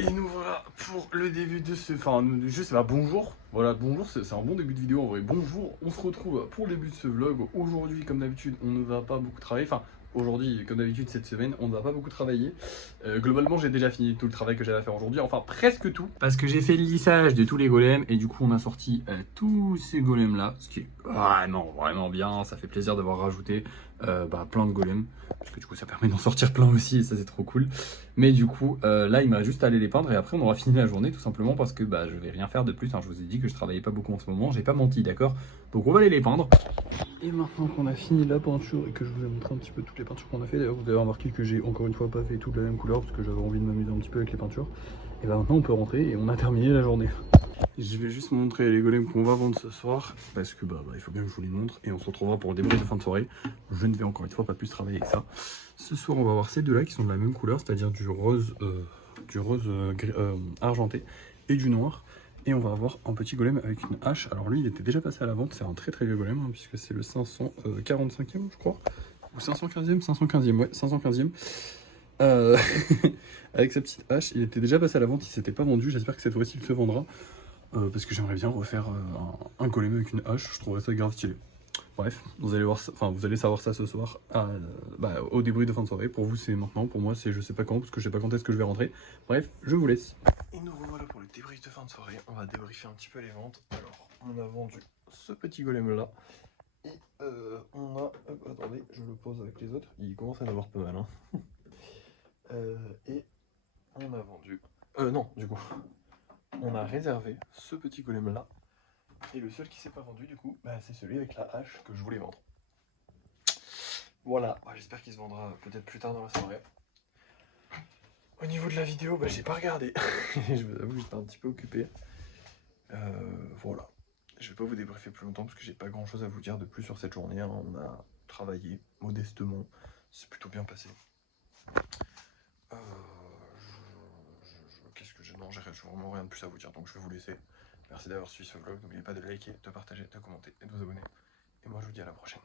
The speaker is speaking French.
Et nous voilà pour le début de ce... Enfin, je sais pas, bonjour. Voilà, bonjour, c'est un bon début de vidéo en vrai. Bonjour, on se retrouve pour le début de ce vlog. Aujourd'hui, comme d'habitude, on ne va pas beaucoup travailler. Enfin, aujourd'hui, comme d'habitude, cette semaine, on ne va pas beaucoup travailler. Globalement, j'ai déjà fini tout le travail que j'avais à faire aujourd'hui. Enfin, presque tout. Parce que j'ai fait le lissage de tous les golems. Et du coup, on a sorti tous ces golems-là. Ce qui est vraiment bien. Ça fait plaisir d'avoir rajouté plein de golems. Parce que du coup, ça permet d'en sortir plein aussi. Et ça, c'est trop cool. Mais du coup, là, il m'a juste à aller les peindre et après, on aura fini la journée tout simplement parce que je vais rien faire de plus. Hein. Je vous ai dit que je travaillais pas beaucoup en ce moment, j'ai pas menti, d'accord? Donc, on va aller les peindre. Et maintenant qu'on a fini la peinture et que je vous ai montré un petit peu toutes les peintures qu'on a fait, d'ailleurs, vous avez remarqué que j'ai encore une fois pas fait toutes la même couleur parce que j'avais envie de m'amuser un petit peu avec les peintures. Et maintenant, on peut rentrer et on a terminé la journée. Je vais juste montrer les golems qu'on va vendre ce soir parce que il faut bien que je vous les montre et on se retrouvera pour le débrief de fin de soirée. Je ne vais encore une fois pas plus travailler avec ça. Ce soir on va voir ces deux là qui sont de la même couleur, c'est-à-dire du rose, argenté et du noir. Et on va avoir un petit golem avec une hache. Alors lui il était déjà passé à la vente, c'est un très très vieux golem hein, puisque c'est le 545e je crois. Ou 515e, 515e, ouais, 515e. Avec sa petite hache, il était déjà passé à la vente, il s'était pas vendu, j'espère que cette fois-ci il se vendra. Parce que j'aimerais bien refaire un golem avec une hache, je trouverais ça grave stylé. Bref, vous allez voir ça, enfin vous allez savoir ça ce soir au débrief de fin de soirée. Pour vous c'est maintenant, pour moi c'est je sais pas quand, parce que je sais pas quand est-ce que je vais rentrer. Bref, je vous laisse. Et nous revoilà pour le débrief de fin de soirée. On va débriefer un petit peu les ventes. Alors, on a vendu ce petit golem là. Et on a... attendez, je le pose avec les autres. Il commence à en avoir pas mal. Hein. Et on a vendu... non, du coup. On a réservé ce petit golem là. Et le seul qui s'est pas vendu du coup, c'est celui avec la hache que je voulais vendre. Voilà, j'espère qu'il se vendra peut-être plus tard dans la soirée. Au niveau de la vidéo, j'ai pas regardé. Je vous avoue que j'étais un petit peu occupé. Voilà. Je vais pas vous débriefer plus longtemps parce que j'ai pas grand chose à vous dire de plus sur cette journée. Hein. On a travaillé modestement. C'est plutôt bien passé. Qu'est-ce que j'ai... Non, j'ai vraiment rien de plus à vous dire, donc je vais vous laisser. Merci d'avoir suivi ce vlog. N'oubliez pas de liker, de partager, de commenter et de vous abonner. Et moi, je vous dis à la prochaine.